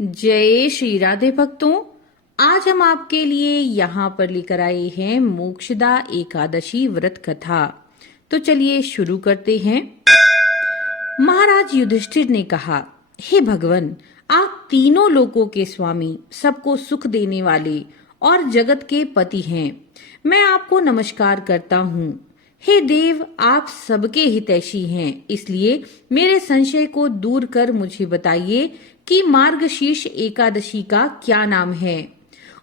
जय श्री राधे भक्तों। आज हम आपके लिए यहाँ पर लेकर आए हैं मोक्षदा एकादशी व्रत कथा। तो चलिए शुरू करते हैं। महाराज युधिष्ठिर ने कहा, हे भगवान, आप तीनों लोकों के स्वामी, सबको सुख देने वाले और जगत के पति हैं। मैं आपको नमस्कार करता हूँ। हे देव, आप सबके हितैषी हैं, इसलिए मेरे संशय को दूर कर मुझे बताइए कि मार्गशीर्ष एकादशी का क्या नाम है।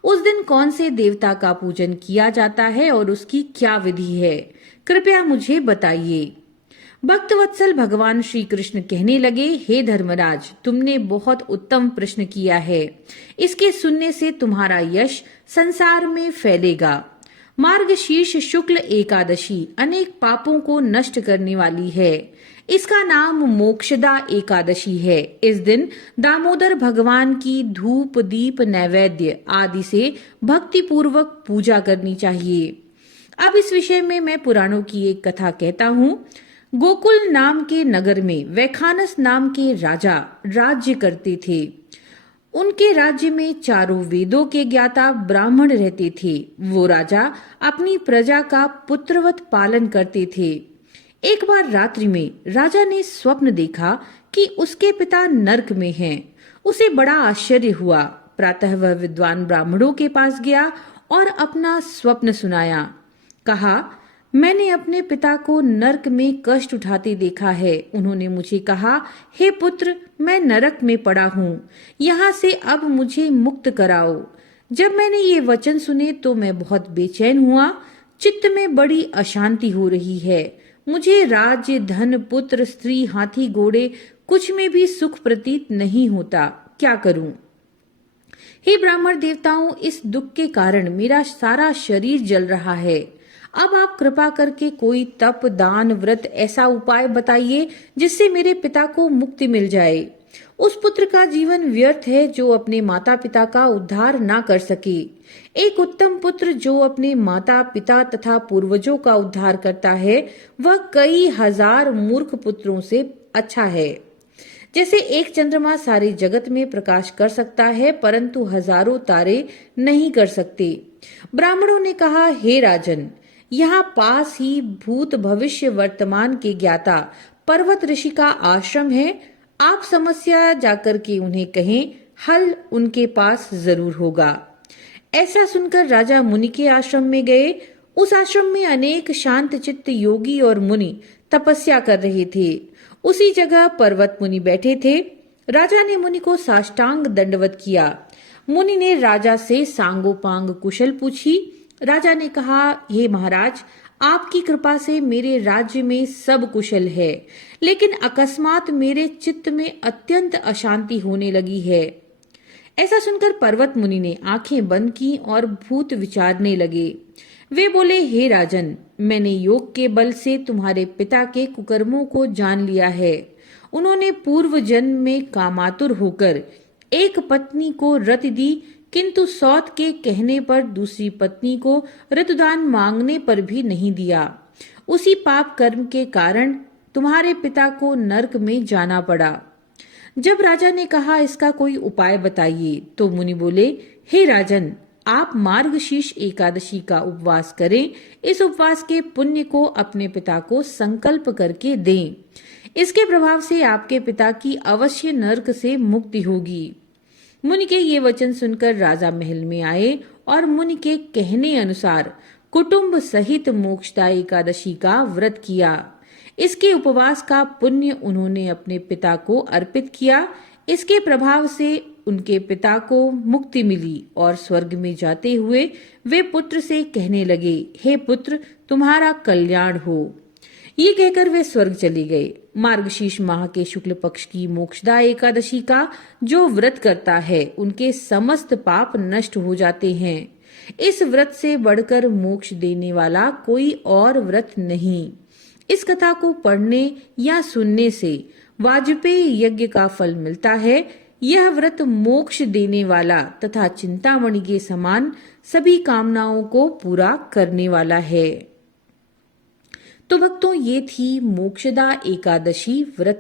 उस दिन कौन से देवता का पूजन किया जाता है और उसकी क्या विधि है, कृपया मुझे बताइए। भक्तवत्सल भगवान श्री कृष्ण कहने लगे, हे धर्मराज, तुमने बहुत उत्तम प्रश्न किया है। इसके सुनने से तुम्हारा यश संसार में फैलेगा। मार्गशीर्ष शुक्ल एकादशी अनेक पापों को नष्ट करने वाली है। इसका नाम मोक्षदा एकादशी है। इस दिन दामोदर भगवान की धूप दीप नैवेद्य आदि से भक्ति पूर्वक पूजा करनी चाहिए। अब इस विषय में मैं पुराणों की एक कथा कहता हूँ। गोकुल नाम के नगर में वैखानस नाम के राजा राज्य करते थे। उनके राज्य में चारों वेदों के ज्ञाता ब्राह्मण रहते थे। वो राजा अपनी प्रजा का पुत्रवत पालन करते थे। एक बार रात्रि में राजा ने स्वप्न देखा कि उसके पिता नरक में हैं। उसे बड़ा आश्चर्य हुआ। प्रातः वह विद्वान ब्राह्मणों के पास गया और अपना स्वप्न सुनाया। कहा, मैंने अपने पिता को नरक में कष्ट उठाते देखा है। उन्होंने मुझे कहा, हे पुत्र, मैं नरक में पड़ा हूँ, यहाँ से अब मुझे मुक्त कराओ। जब मैंने ये वचन सुने तो मैं बहुत बेचैन हुआ। चित्त में बड़ी अशांति हो रही है। मुझे राज्य, धन, पुत्र, स्त्री, हाथी, घोड़े कुछ में भी सुख प्रतीत नहीं होता। क्या करूं? हे ब्राह्मण देवताओं, इस दुख के कारण मेरा सारा शरीर जल रहा है। अब आप कृपा करके कोई तप, दान, व्रत ऐसा उपाय बताइए जिससे मेरे पिता को मुक्ति मिल जाए। उस पुत्र का जीवन व्यर्थ है जो अपने माता पिता का उद्धार ना कर सके। एक उत्तम पुत्र जो अपने माता पिता तथा पूर्वजों का उद्धार करता है, वह कई हजार मूर्ख पुत्रों से अच्छा है। जैसे एक चंद्रमा सारे जगत में प्रकाश कर सकता है, परंतु हजारों तारे नहीं कर सकते। ब्राह्मणों ने कहा, हे राजन, यहाँ पास ही भूत भविष्य वर्तमान के ज्ञाता पर्वत ऋषि का आश्रम है। आप समस्या जाकर के उन्हें कहें, हल उनके पास जरूर होगा। ऐसा सुनकर राजा मुनि के आश्रम में गए। उस आश्रम में अनेक शांत चित्त योगी और मुनि तपस्या कर रहे थे। उसी जगह पर्वत मुनि बैठे थे। राजा ने मुनि को साष्टांग दंडवत किया। मुनि ने राजा से सांगोपांग कुशल पूछी। राजा ने कहा, हे महाराज, आपकी कृपा से मेरे राज्य में सब कुशल है, लेकिन अकस्मात मेरे चित्त में अत्यंत अशांति होने लगी है। ऐसा सुनकर पर्वत मुनि ने आंखें बंद की और भूत विचारने लगे। वे बोले, हे राजन, मैंने योग के बल से तुम्हारे पिता के कुकर्मों को जान लिया है। उन्होंने पूर्व जन्म में कामातुर होकर एक पत्नी को रति दी, किंतु सौत के कहने पर दूसरी पत्नी को ऋतुदान मांगने पर भी नहीं दिया। उसी पाप कर्म के कारण तुम्हारे पिता को नरक में जाना पड़ा। जब राजा ने कहा, इसका कोई उपाय बताइए, तो मुनि बोले, हे राजन, आप मार्गशीर्ष एकादशी का उपवास करें। इस उपवास के पुण्य को अपने पिता को संकल्प करके दें। इसके प्रभाव से आपके पिता की अवश्य नरक से मुक्ति होगी। मुनि के ये वचन सुनकर राजा महल में आए और मुनि के कहने अनुसार कुटुंब सहित मोक्षदा एकादशी का व्रत किया। इसके उपवास का पुण्य उन्होंने अपने पिता को अर्पित किया। इसके प्रभाव से उनके पिता को मुक्ति मिली और स्वर्ग में जाते हुए वे पुत्र से कहने लगे, हे पुत्र, तुम्हारा कल्याण हो। ये कहकर वे स्वर्ग चले गए। मार्गशीर्ष माह के शुक्ल पक्ष की मोक्षदा एकादशी का जो व्रत करता है, उनके समस्त पाप नष्ट हो जाते हैं। इस व्रत से बढ़कर मोक्ष देने वाला कोई और व्रत नहीं। इस कथा को पढ़ने या सुनने से वाजपेयी यज्ञ का फल मिलता है। यह व्रत मोक्ष देने वाला तथा चिंतामणि के समान सभी कामनाओं को पूरा करने वाला है। तो भक्तों, ये थी मोक्षदा एकादशी व्रत